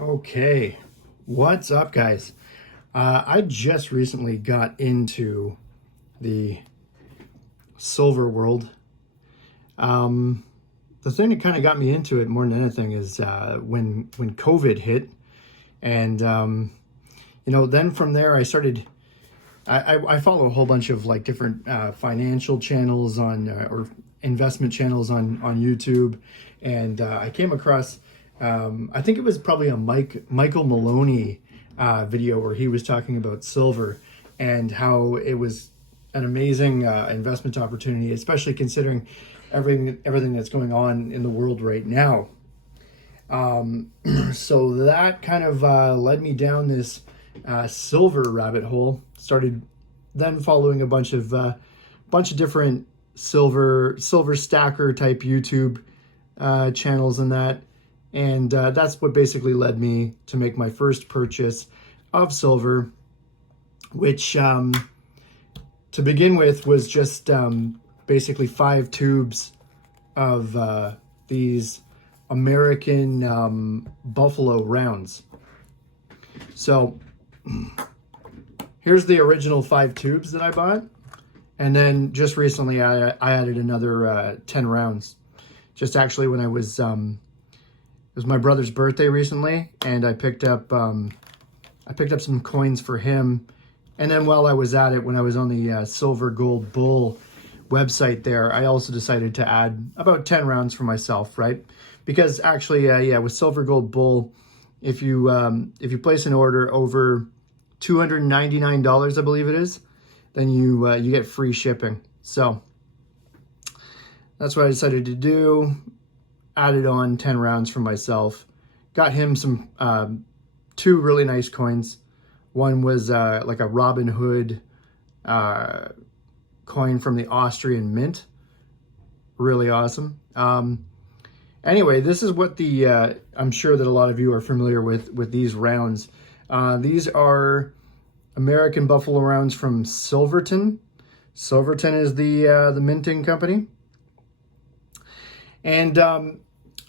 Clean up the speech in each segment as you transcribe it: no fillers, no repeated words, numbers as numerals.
Okay, what's up, guys? I just recently got into the silver world. The thing that kind of got me into it more than anything is when COVID hit, and then from there I started. I follow a whole bunch of like different financial channels on or investment channels on YouTube, and I came across. I think it was probably a Michael Maloney video where he was talking about silver and how it was an amazing investment opportunity, especially considering everything that's going on in the world right now. So that kind of led me down this silver rabbit hole. Started then following a bunch of different silver stacker type YouTube channels and that. And that's what basically led me to make my first purchase of silver, which to begin with was just basically 5 tubes of these American buffalo rounds. So here's the original 5 tubes that I bought. And then just recently I added another 10 rounds. Just actually when I was... it was my brother's birthday recently, and I picked up some coins for him. And then while I was at it, when I was on the Silver Gold Bull website there, I also decided to add about 10 rounds for myself, right? Because actually, with Silver Gold Bull, if you place an order over $299, I believe it is, then you get free shipping. So that's what I decided to do. Added on 10 rounds for myself. Got him some 2 really nice coins. One was like a Robin Hood coin from the Austrian Mint. Really awesome. Anyway, this is what the I'm sure that a lot of you are familiar with these rounds. These are American Buffalo rounds from Silvertowne. Silvertowne is the minting company. And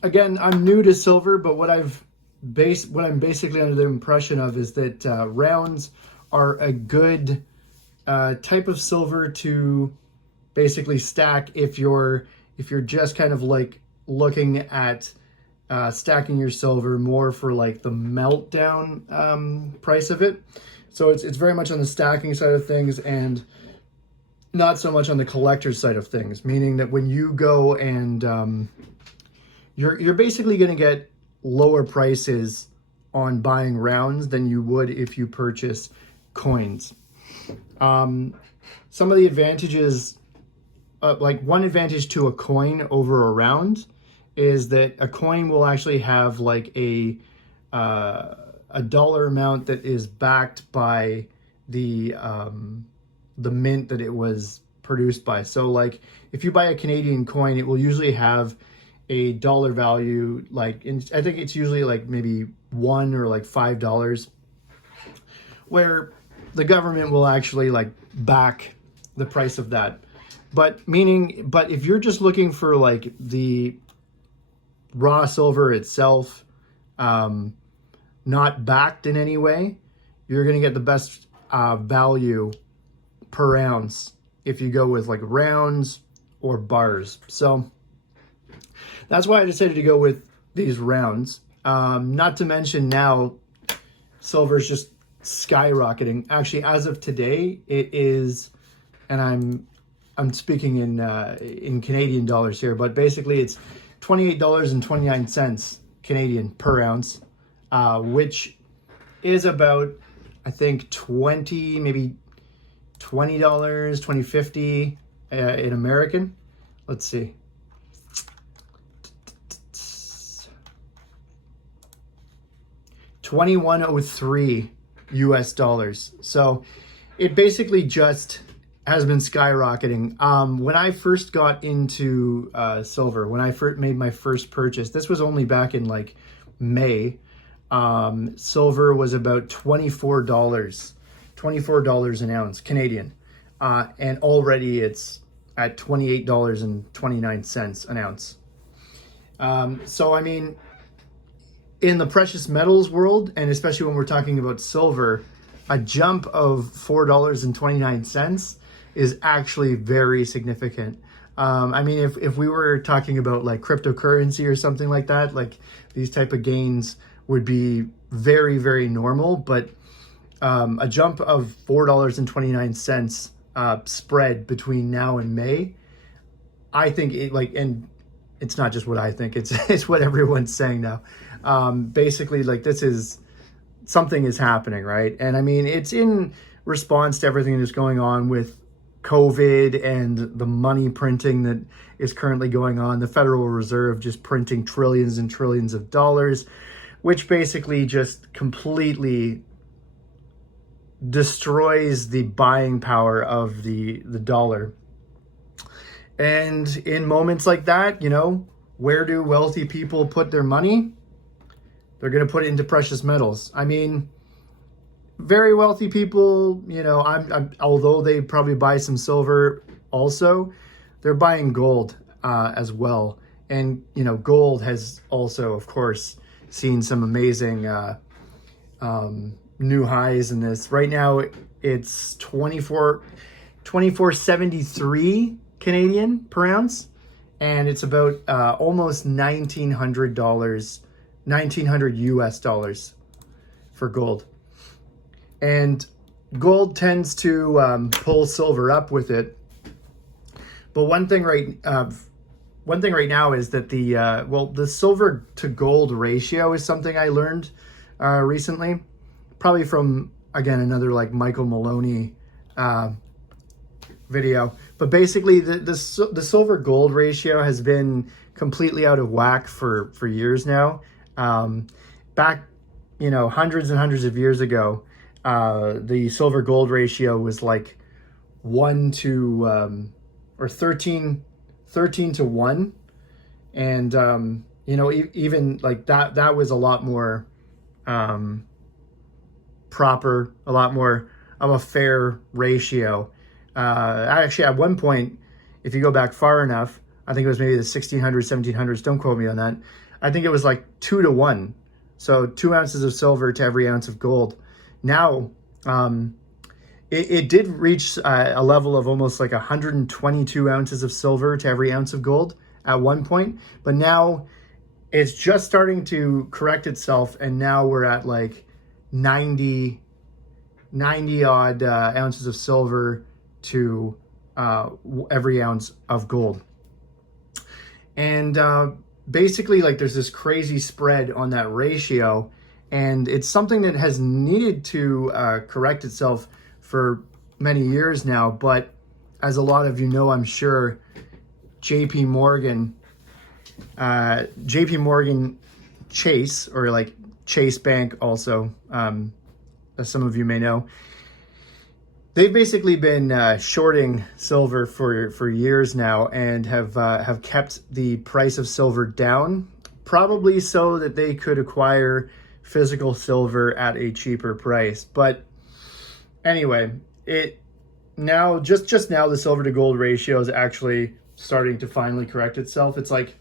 again, I'm new to silver, but what I'm basically under the impression of is that rounds are a good type of silver to basically stack if you're just kind of like looking at stacking your silver more for like the meltdown price of it. So it's very much on the stacking side of things and not so much on the collector's side of things, meaning that when you go and you're basically going to get lower prices on buying rounds than you would if you purchase coins. Some of the advantages, like one advantage to a coin over a round, is that a coin will actually have like a dollar amount that is backed by the mint that it was produced by. So like if you buy a Canadian coin, it will usually have a dollar value, like I think it's usually like maybe $1 or like $5, where the government will actually like back the price of that. But if you're just looking for like the raw silver itself, not backed in any way, you're going to get the best value per ounce if you go with like rounds or bars. So that's why I decided to go with these rounds. Not to mention now silver is just skyrocketing. Actually, as of today, it is, and I'm speaking in Canadian dollars here, but basically it's $28.29 Canadian per ounce, which is about, I think, maybe $20, $20.50 in American. Let's see. $21.03 US dollars. So it basically just has been skyrocketing. When I first got into silver, when I first made my first purchase, this was only back in like May. Silver was about $24 an ounce Canadian, and already it's at $28.29 an ounce. So I mean, in the precious metals world, and especially when we're talking about silver, a jump of $4.29 is actually very significant. I mean, if we were talking about like cryptocurrency or something like that, like these type of gains would be very, very normal. But a jump of $4.29 spread between now and May, I think it like, and it's not just what I think, it's what everyone's saying now. Basically, like this is something is happening, right? And I mean, it's in response to everything that's going on with COVID and the money printing that is currently going on. The Federal Reserve just printing trillions and trillions of dollars, which basically just completely destroys the buying power of the dollar. And in moments like that, you know, where do wealthy people put their money? They're going to put it into precious metals. I mean, very wealthy people, you know, although they probably buy some silver also, they're buying gold as well. And, you know, gold has also, of course, seen some amazing new highs in this. Right now, it's 24.73 Canadian per ounce, and it's about almost $1,900 US dollars for gold. And gold tends to pull silver up with it. But one thing right now is that the silver to gold ratio is something I learned recently, probably from, again, another like Michael Maloney video. But basically, the silver gold ratio has been completely out of whack for years now. Back, you know, hundreds and hundreds of years ago, the silver gold ratio was like 1 to or 13 to 1, and you know, even like that was a lot more proper, a lot more of a fair ratio. Actually, at one point, if you go back far enough, I think it was maybe the 1600s, 1700s, don't quote me on that, I think it was like 2 to 1. So 2 ounces of silver to every ounce of gold. Now, it did reach a level of almost like 122 ounces of silver to every ounce of gold at one point. But now it's just starting to correct itself. And now we're at like 90 odd ounces of silver to every ounce of gold. And basically, like, there's this crazy spread on that ratio, and it's something that has needed to correct itself for many years now. But as a lot of you know, I'm sure, JP Morgan Chase, or like Chase Bank also, as some of you may know, they've basically been shorting silver for years now, and have kept the price of silver down, probably so that they could acquire physical silver at a cheaper price. But anyway, just now the silver to gold ratio is actually starting to finally correct itself. It's like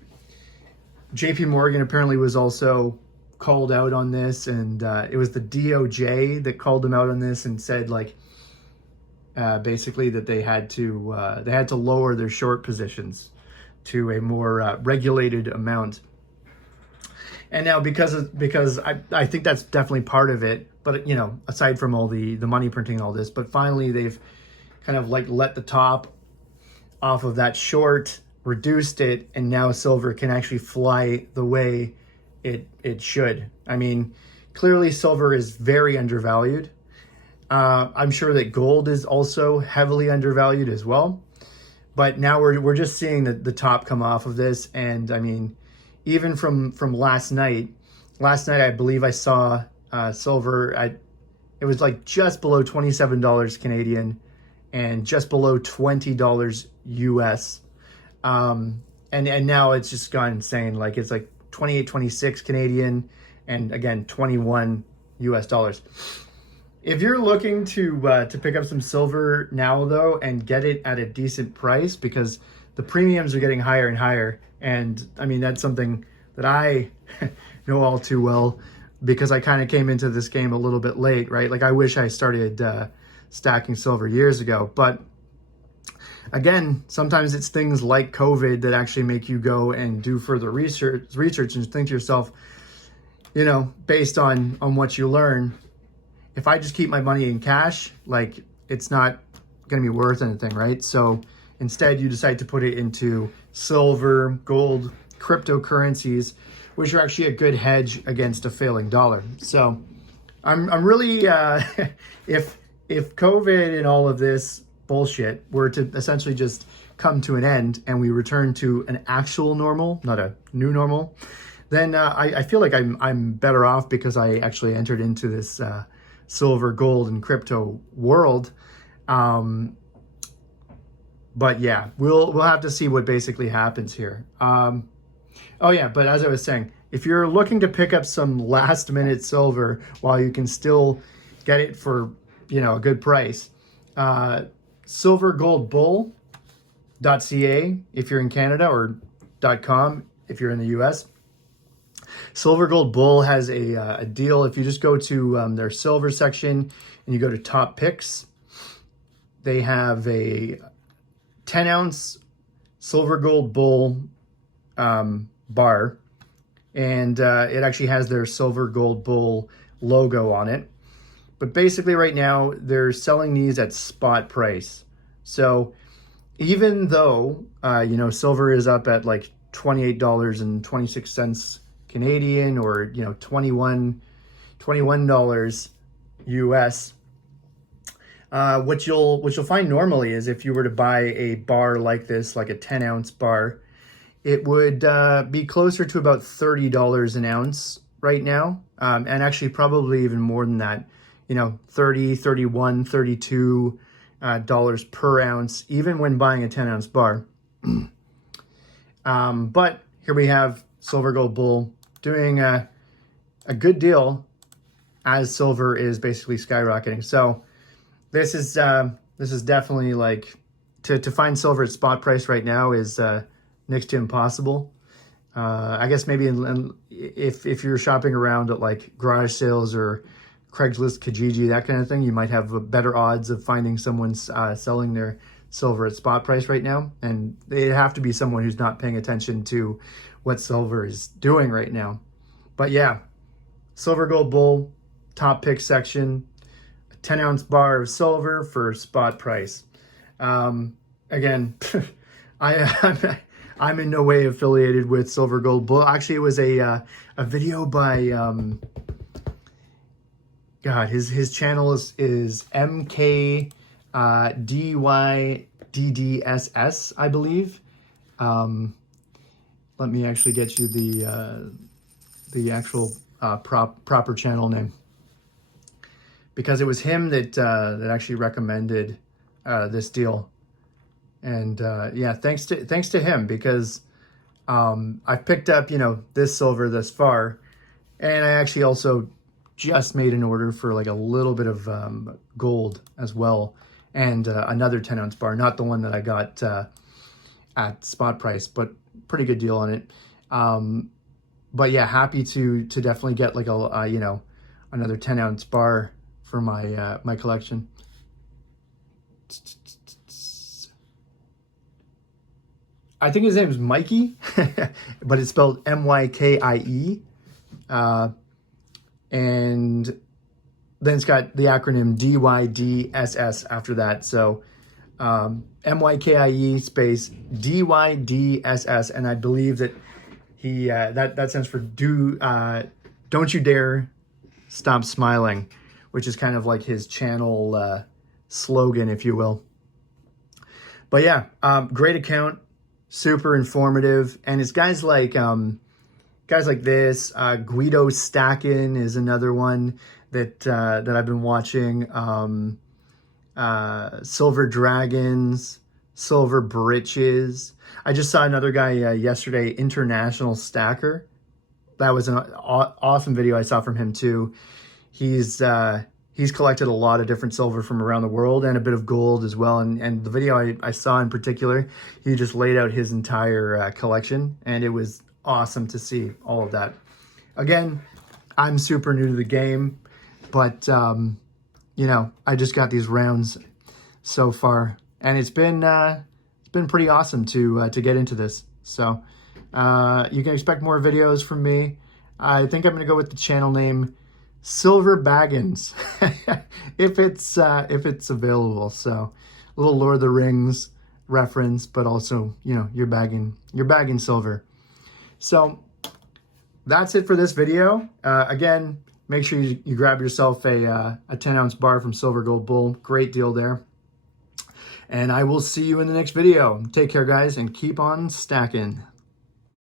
JP Morgan apparently was also called out on this, and it was the DOJ that called them out on this and said, like, basically that they had to lower their short positions to a more regulated amount. And now because I think that's definitely part of it, but you know, aside from all the money printing and all this, but finally they've kind of like let the top off of that short, reduced it, and now silver can actually fly the way it should. I mean, clearly silver is very undervalued. I'm sure that gold is also heavily undervalued as well. But now we're just seeing the top come off of this. And I mean, even from last night I believe I saw silver it was like just below $27 Canadian and just below $20 US. And now it's just gone insane. Like, it's like 28, 26 Canadian, and again, 21 US dollars. If you're looking to pick up some silver now, though, and get it at a decent price, because the premiums are getting higher and higher, and I mean, that's something that I know all too well, because I kind of came into this game a little bit late, right? Like I wish I started stacking silver years ago, but again, sometimes it's things like COVID that actually make you go and do further research and think to yourself, you know, based on what you learn, if I just keep my money in cash, like it's not going to be worth anything, right? So instead you decide to put it into silver, gold, cryptocurrencies, which are actually a good hedge against a failing dollar. So I'm really, if COVID and all of this bullshit were to essentially just come to an end and we return to an actual normal, not a new normal, then I feel like I'm better off, because I actually entered into this silver, gold, and crypto world. But yeah, we'll have to see what basically happens here. Oh yeah, but as I was saying, if you're looking to pick up some last minute silver while you can still get it for, you know, a good price, silvergoldbull.ca if you're in Canada, or .com if you're in the US. Silver Gold Bull has a deal. If you just go to their silver section and you go to top picks, they have a 10-ounce Silver Gold Bull bar, and it actually has their Silver Gold Bull logo on it. But basically right now they're selling these at spot price. So even though you know, silver is up at like $28.26 Canadian, or you know, $21 US, what you'll find normally is if you were to buy a bar like this, like a 10-ounce bar, it would be closer to about $30 an ounce right now, and actually probably even more than that, you know, 30, 31, 32 dollars per ounce, even when buying a 10-ounce bar. But here we have Silver Gold Bull doing a good deal as silver is basically skyrocketing. So this is definitely, like, to find silver at spot price right now is next to impossible. I guess maybe if you're shopping around at like garage sales or Craigslist, Kijiji, that kind of thing, you might have better odds of finding someone selling their silver at spot price right now. And it'd have to be someone who's not paying attention to what silver is doing right now. But yeah, Silver Gold Bull, top pick section, a 10-ounce bar of silver for spot price. Again, I'm in no way affiliated with Silver Gold Bull. Actually, it was a video by God. His channel is MKDYDDSS, I believe. Let me actually get you the actual proper channel name, because it was him that actually recommended this deal. And yeah, thanks to him, because I've picked up, you know, this silver thus far, and I actually also just made an order for like a little bit of gold as well, and another 10-ounce bar, not the one that I got at spot price, but pretty good deal on it. But yeah, happy to definitely get like a you know, another 10-ounce bar for my my collection. I think his name is Mikey, but it's spelled M-Y-K-I-E. And then it's got the acronym DYDSS after that. So M-Y-K-I-E space DYDSS. And I believe that he that stands for Don't You Dare Stop Smiling, which is kind of like his channel slogan, if you will. But yeah, great account. Super informative, and it's guys like this. Guido Stackin is another one that I've been watching. Silver Dragons, Silver Britches. I just saw another guy yesterday, International Stacker. That was an awesome video I saw from him too. He's collected a lot of different silver from around the world, and a bit of gold as well. And the video I saw in particular, he just laid out his entire collection, and it was awesome to see all of that. again, I'm super new to the game, but you know, I just got these rounds so far, and it's been pretty awesome to get into this. So you can expect more videos from me. I think I'm gonna go with the channel name Silver Baggins if it's available. So a little Lord of the Rings reference, but also, you know, you're bagging silver. So that's it for this video. Again, make sure you grab yourself a 10-ounce bar from Silver Gold Bull. Great deal there. And I will see you in the next video. Take care, guys, and keep on stacking.